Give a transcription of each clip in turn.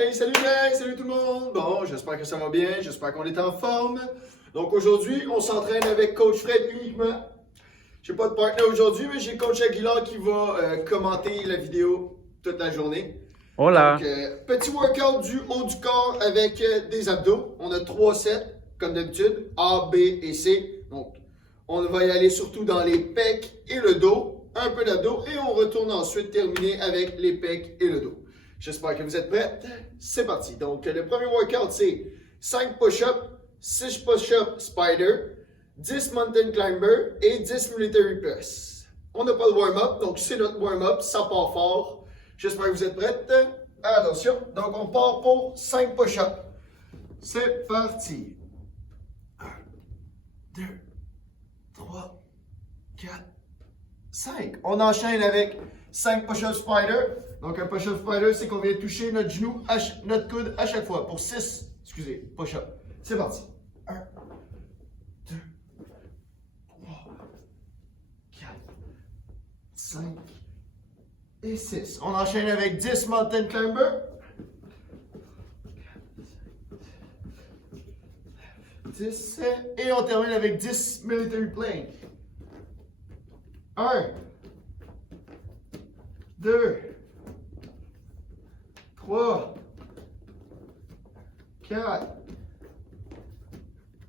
Hey, salut gang, salut tout le monde! Bon, j'espère que ça va bien, j'espère qu'on est en forme. Donc aujourd'hui, on s'entraîne avec Coach Fred uniquement. J'ai pas de partenaire aujourd'hui, mais j'ai Coach Aguilar qui va commenter la vidéo toute la journée. Hola! Donc, petit workout du haut du corps avec des abdos. On a 3 sets, comme d'habitude, A, B et C. Donc, on va y aller surtout dans les pecs et le dos, un peu d'abdos, et on retourne ensuite terminer avec les pecs et le dos. J'espère que vous êtes prêts. C'est parti. Donc, le premier workout, c'est 5 push-ups, 6 push-ups spider, 10 mountain climber et 10 military press. On n'a pas de warm-up, donc c'est notre warm-up. Ça part fort. J'espère que vous êtes prêtes. Attention. Donc, on part pour 5 push-ups. C'est parti. 1, 2, 3, 4, 5. On enchaîne avec 5 push-up spider. Donc, un push-up spider, c'est qu'on vient toucher notre genou, notre coude à chaque fois pour 6, push-up. C'est parti. 1, 2, 3, 4, 5 et 6. On enchaîne avec 10 mountain climber. 10 et on termine avec 10 military plank. 1, 2, 3, 4,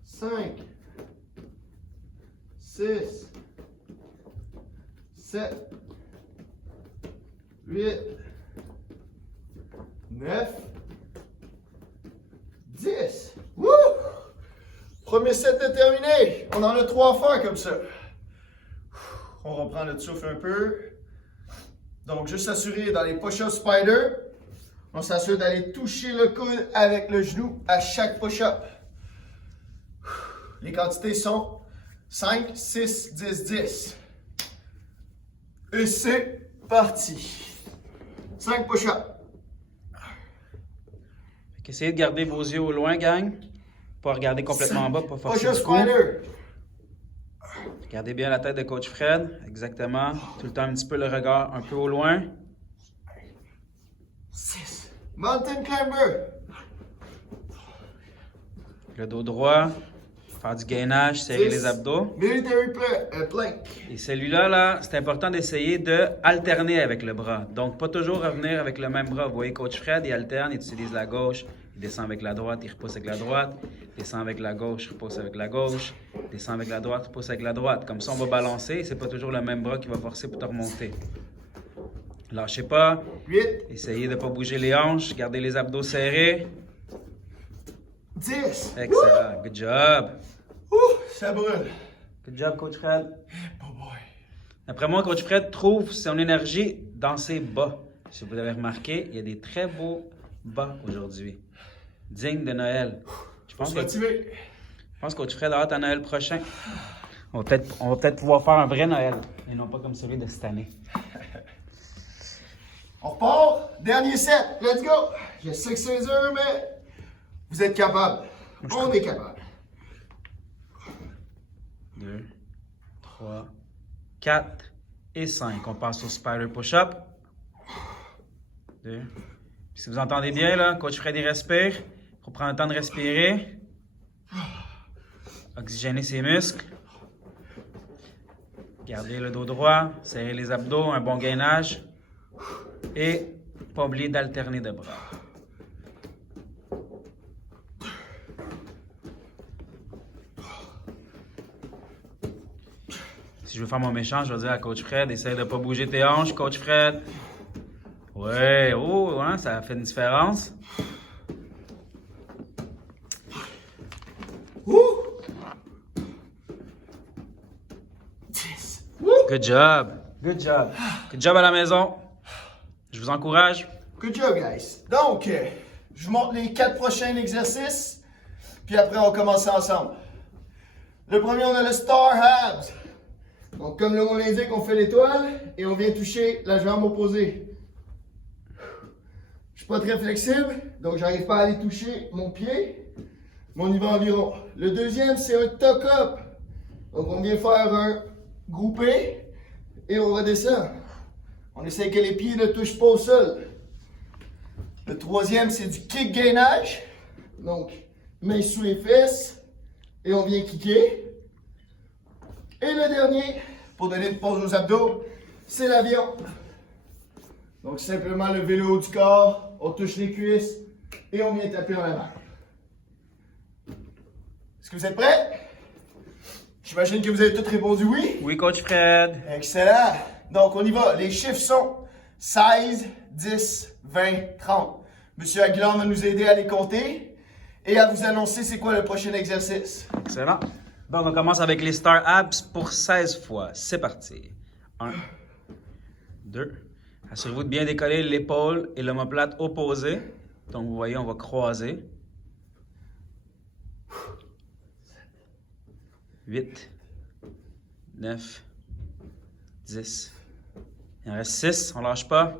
5, 6, 7, 8, 9, 10. Wouh! Premier set de terminé. On en a 3 à faire comme ça. On reprend notre souffle un peu. Donc, juste s'assurer dans les push-up spider, on s'assure d'aller toucher le coude avec le genou à chaque push-up. Les quantités sont 5, 6, 10, 10. Et c'est parti. 5 push-ups. Essayez de garder vos yeux au loin, gang. Pas regarder complètement en bas, pas forcer Push-up le cou. spider. Gardez bien la tête de Coach Fred, exactement. Tout le temps un petit peu le regard un peu au loin. 6. Mountain climber. Le dos droit. Faire du gainage, serrer 10. les abdos. Military plank. Et celui-là, c'est important d'essayer d'alterner avec le bras. Donc, pas toujours revenir avec le même bras. Vous voyez, Coach Fred, il alterne, il utilise la gauche, il descend avec la droite, il repousse avec la droite, il descend avec la gauche, il repousse avec la gauche, il descend avec la droite, il repousse avec la droite. Comme ça, on va balancer, c'est pas toujours le même bras qui va forcer pour te remonter. Lâchez pas. 8. Essayez de ne pas bouger les hanches, gardez les abdos serrés. 10. Excellent. Good job. Ça brûle. Good job, Coach Fred. Oh boy. D'après moi, Coach Fred trouve son énergie dans ses bas. Si vous avez remarqué, il y a des très beaux bas aujourd'hui. Digne de Noël. Je pense que Coach Fred a hâte à Noël prochain. On va peut-être pouvoir faire un vrai Noël et non pas comme celui de cette année. On repart. Dernier set. Let's go. Je sais que c'est dur, mais vous êtes capable. On est capable. 2, 3, 4 et 5. On passe au spider push-up. 2. Si vous entendez bien, là, Coach Freddy respire. Il faut prendre le temps de respirer. Oxygéner ses muscles. Gardez le dos droit. Serrez les abdos. Un bon gainage. Et pas oublier d'alterner de bras. Si je veux faire mon méchant, je vais dire à Coach Fred, essaye de ne pas bouger tes hanches, Coach Fred. Ouais, oh, hein, ça fait une différence. Woo! 10. Woo! Good job. Good job. Good job à la maison. Je vous encourage. Good job, guys. Donc, je vous montre les 4 prochains exercices, puis après, on commence ensemble. Le premier, on a le Star Abs. Donc, comme le mot l'indique, on fait l'étoile et on vient toucher la jambe opposée. Je suis pas très flexible, donc j'arrive pas à aller toucher mon pied, mais on y va environ. Le deuxième, c'est un tuck-up. Donc, on vient faire un groupé et on redescend. On essaie que les pieds ne touchent pas au sol. Le troisième, c'est du kick gainage. Donc, main sous les fesses et on vient kicker. Et le dernier, pour donner une pause aux abdos, c'est l'avion. Donc, simplement lever le haut du corps, on touche les cuisses et on vient taper en avant. Est-ce que vous êtes prêts? J'imagine que vous avez tous répondu oui. Oui, coach Fred. Excellent. Donc, on y va. Les chiffres sont 16, 10, 20, 30. Monsieur Aguilar va nous aider à les compter et à vous annoncer c'est quoi le prochain exercice. Excellent. Donc, on commence avec les Star Abs pour 16 fois. C'est parti. 1, 2. Assurez-vous de bien décoller l'épaule et l'omoplate opposée. Donc, vous voyez, on va croiser. 8, 9, 10. Il en reste 6, on lâche pas.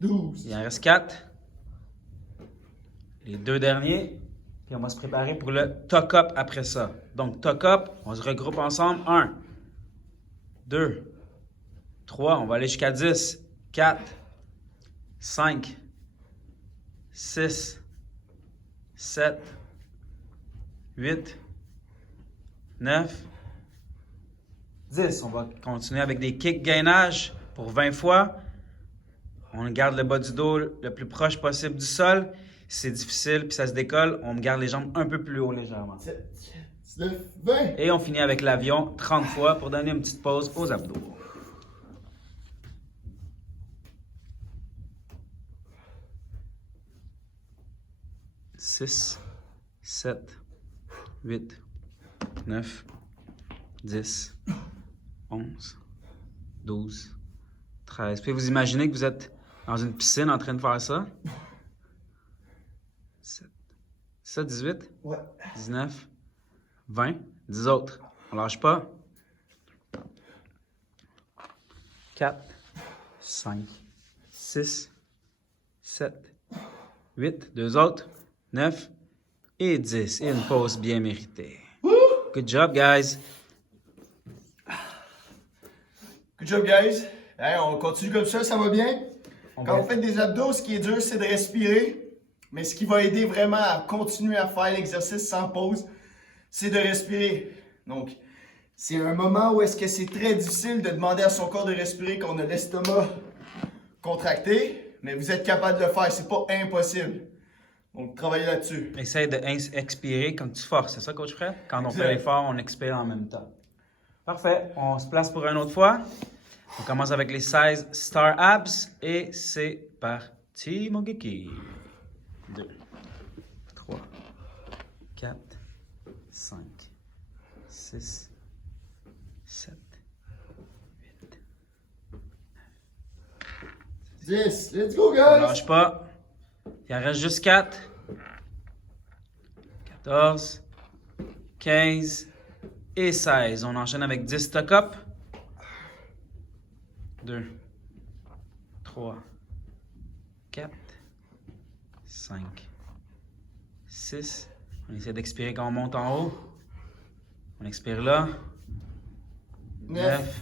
12. Il en reste 4. Les deux derniers. Puis on va se préparer pour le tuck-up après ça. Donc, tuck-up, on se regroupe ensemble. 1, 2, 3, on va aller jusqu'à 10. 4, 5, 6, 7, 8, 9, 10. On va continuer avec des kick gainage pour 20 fois. On garde le bas du dos le plus proche possible du sol. Si c'est difficile puis ça se décolle, on garde les jambes un peu plus haut légèrement. 7, 19, 20. Et on finit avec l'avion 30 fois pour donner une petite pause aux abdos. 6, 7, 8, 9, 10, 11, 12, 13. Puis vous imaginez que vous êtes dans une piscine en train de faire ça? 17, 18, Ouais. 19, 20, 10 autres. On lâche pas. 4, 5, 6, 7, 8, 2 autres, 9 et 10. Et une pause bien méritée. Good job, guys. Good job, guys. Hey, on continue comme ça va bien. On Quand va- vous faites des abdos, ce qui est dur, c'est de respirer. Mais ce qui va aider vraiment à continuer à faire l'exercice sans pause, c'est de respirer. Donc, c'est un moment où est-ce que c'est très difficile de demander à son corps de respirer quand on a l'estomac contracté, mais vous êtes capable de le faire, c'est pas impossible. Donc, travaillez là-dessus. Essaye d'expirer quand tu forces, c'est ça, coach Fred? Quand on Exact. fait l'effort, on expire en même temps. Parfait. On se place pour une autre fois. On commence avec les 16 Star Abs et c'est parti, mon kiki. 2, 3, 4, 5, 6, 7, 8. 10. Let's go, On guys! lâche pas. Il en reste juste 4. 14, 15 et 16. On enchaîne avec 10 stock-up. 2, 3, 4, 5, 6. On essaie d'expirer quand on monte en haut. On expire là. 9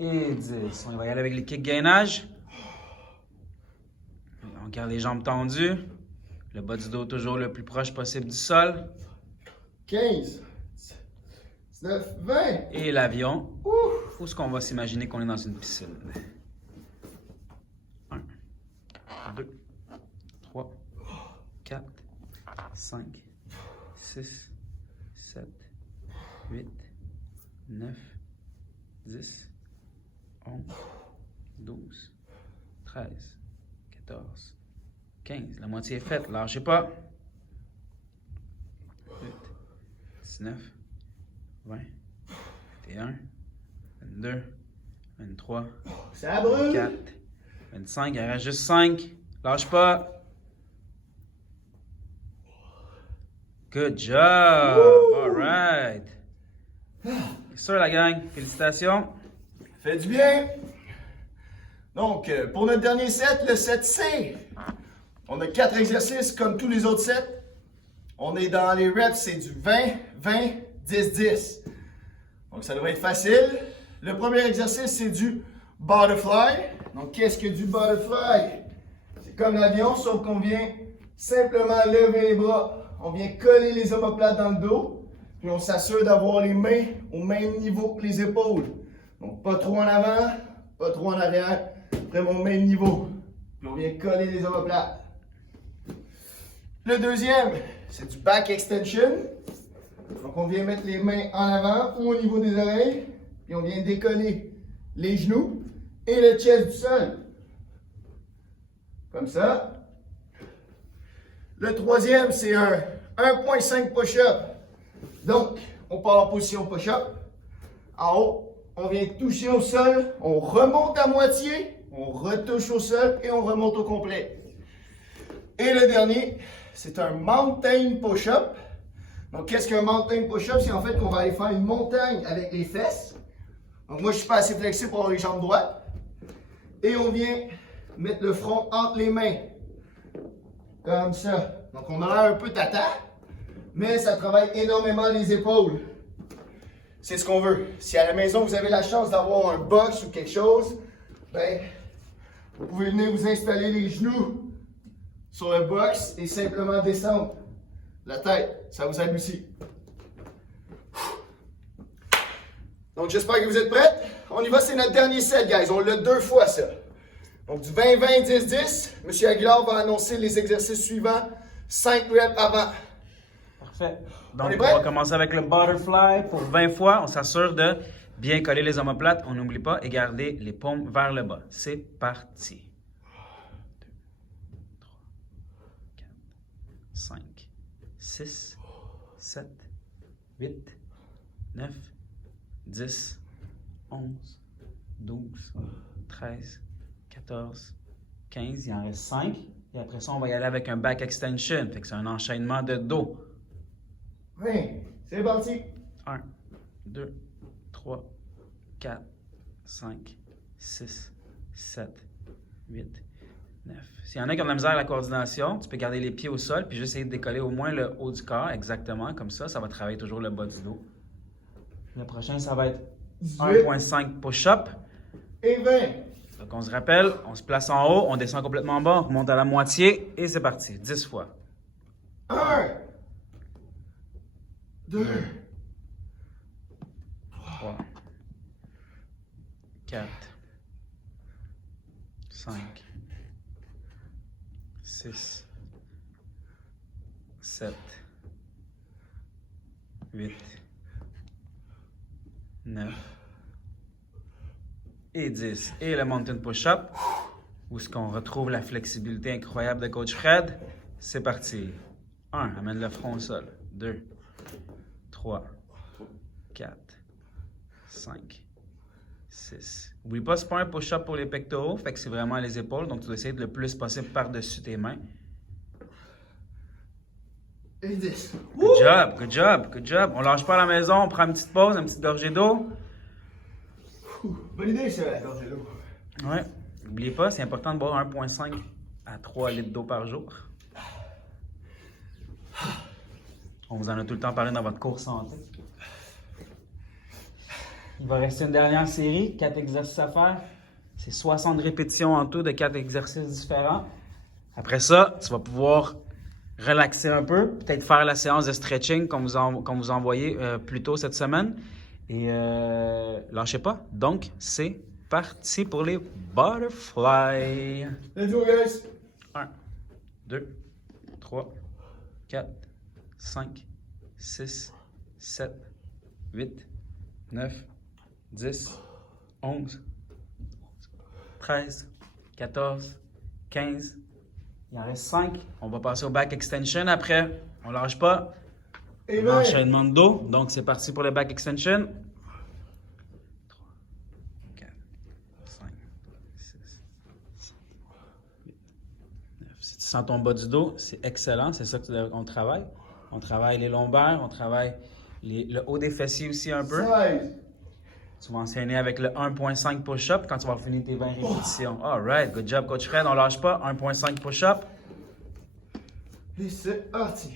et 10. On va y aller avec les kick gainage. On garde les jambes tendues. Le bas du dos toujours le plus proche possible du sol. 15. 19, 20. Et l'avion. Ouf. Où est-ce qu'on va s'imaginer qu'on est dans une piscine? 1, 2, 3, 4, 5, 6, 7, 8, 9, 10, 11, 12, 13, 14, 15. La moitié est faite. Lâchez pas. 8, 19, 20, 21, 22, 23, Ça brûle. 24, 25. Il en reste juste 5. Lâche pas. Good job. All right. C'est sûr, la gang. Félicitations. Fait du bien. Donc, pour notre dernier set, le set C, on a 4 exercices comme tous les autres sets. On est dans les reps, c'est du 20, 20, 10, 10. Donc, ça devrait être facile. Le premier exercice, c'est du butterfly. Donc, qu'est-ce que du butterfly? C'est comme l'avion, sauf qu'on vient simplement lever les bras. On vient coller les omoplates dans le dos, puis on s'assure d'avoir les mains au même niveau que les épaules. Donc pas trop en avant, pas trop en arrière, vraiment au même niveau. Puis on vient coller les omoplates. Le deuxième, c'est du back extension. Donc on vient mettre les mains en avant ou au niveau des oreilles, puis on vient décoller les genoux et le chest du sol. Comme ça. Le troisième, c'est un 1.5 push-up. Donc, on part en position push-up. En haut, on vient toucher au sol, on remonte à moitié, on retouche au sol et on remonte au complet. Et le dernier, c'est un mountain push-up. Donc, qu'est-ce qu'un mountain push-up? C'est en fait qu'on va aller faire une montagne avec les fesses. Donc, moi, je suis pas assez flexible pour avoir les jambes droites. Et on vient mettre le front entre les mains. Comme ça. Donc, on a l'air un peu tata, mais ça travaille énormément les épaules. C'est ce qu'on veut. Si à la maison, vous avez la chance d'avoir un box ou quelque chose, ben, vous pouvez venir vous installer les genoux sur le box et simplement descendre la tête. Ça vous aide aussi. Donc, j'espère que vous êtes prêts. On y va, c'est notre dernier set, guys. On l'a 2 fois, ça. Donc, du 20-20, 10-10. M. Aguilar va annoncer les exercices suivants 5 reps avant. Parfait. Donc, on va commencer avec le butterfly pour 20 fois. On s'assure de bien coller les omoplates. On n'oublie pas et garder les paumes vers le bas. C'est parti. 2, 3, 4, 5, 6, 7, 8, 9, 10, 11, 12, 13, 14, 15, il en reste 5. Et après ça, on va y aller avec un back extension. Fait que c'est un enchaînement de dos. Oui, c'est parti. 1, 2, 3, 4, 5, 6, 7, 8, 9. S'il y en a qui ont de la misère à la coordination, tu peux garder les pieds au sol puis juste essayer de décoller au moins le haut du corps, exactement, comme ça va travailler toujours le bas du dos. Le prochain, ça va être 1.5 push-up. Et 20. Donc, on se rappelle, on se place en haut, on descend complètement en bas, on remonte à la moitié et c'est parti. 10 fois. 1, 2, 3, 4, 5, 6, 7, 8, 9 et 10. Et le mountain push-up, où est-ce qu'on retrouve la flexibilité incroyable de Coach Fred. C'est parti. 1, amène le front au sol. 2, 3, 4, 5, 6. N'oublie pas, ce n'est pas un push-up pour les pectoraux, fait que c'est vraiment les épaules, donc tu dois essayer de le plus possible par-dessus tes mains. et 10. Good job, good job, good job. On lâche pas à la maison, on prend une petite pause, une petite gorgée d'eau. Bonne idée, ça, la gorgée d'eau. Ouais. N'oubliez pas, c'est important de boire 1,5 à 3 litres d'eau par jour. On vous en a tout le temps parlé dans votre cours santé. Il va rester une dernière série, 4 exercices à faire. C'est 60 répétitions en tout de 4 exercices différents. Après ça, tu vas pouvoir relaxer un peu, peut-être faire la séance de stretching qu'on vous a envoyé plus tôt cette semaine. Et lâchez pas. Donc, c'est parti pour les butterflies. Let's go, guys. 1, 2, 3, 4, 5, 6, 7, 8, 9, 10, 11, 13, 14, 15. Il en reste 5. On va passer au back extension après. On lâche pas. Et Un 20. enchaînement de dos. Donc, c'est parti pour le back extension. 3, 4, 5, 6, 7, 8, 9. Si tu sens ton bas du dos, c'est excellent. C'est ça qu'on travaille. On travaille les lombaires, on travaille le haut des fessiers aussi un peu. 16. Tu vas enchaîner avec le 1.5 push-up quand tu vas finir tes 20 répétitions. All right, good job, Coach Fred. On lâche pas. 1.5 push-up. Et c'est parti.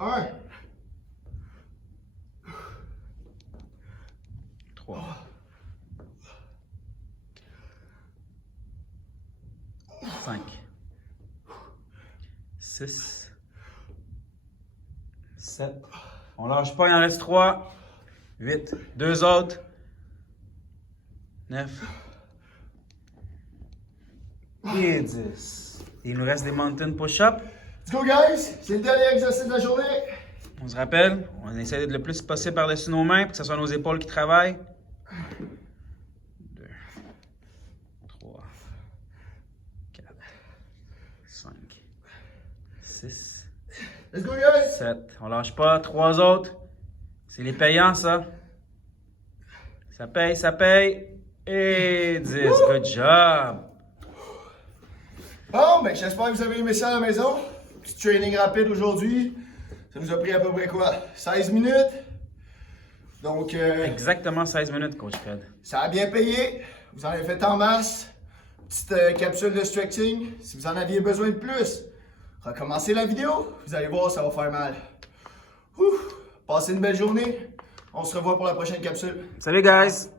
1, 3, 6, 7. On lâche pas, il en reste 3. 8. 2 autres. 9. Et 10. Il nous reste des mountain push-up. Let's go, guys! C'est le dernier exercice de la journée. On se rappelle, on essaie d'être le plus possible par-dessus nos mains pour que ce soit nos épaules qui travaillent. 2, 3, 4, 5, 6, Let's go, guys! 7. On lâche pas. 3 autres. C'est les payants, ça. Ça paye, ça paye. Et 10. Good job. Bon, ben j'espère que vous avez aimé ça à la maison. Petit training rapide aujourd'hui. Ça nous a pris à peu près quoi? 16 minutes. Donc, Exactement 16 minutes, Coach Fred. ça a bien payé. Vous en avez fait en masse. Petite capsule de stretching. Si vous en aviez besoin de plus, recommencez la vidéo. Vous allez voir, ça va faire mal. Ouh. Passez une belle journée. On se revoit pour la prochaine capsule. Salut, guys!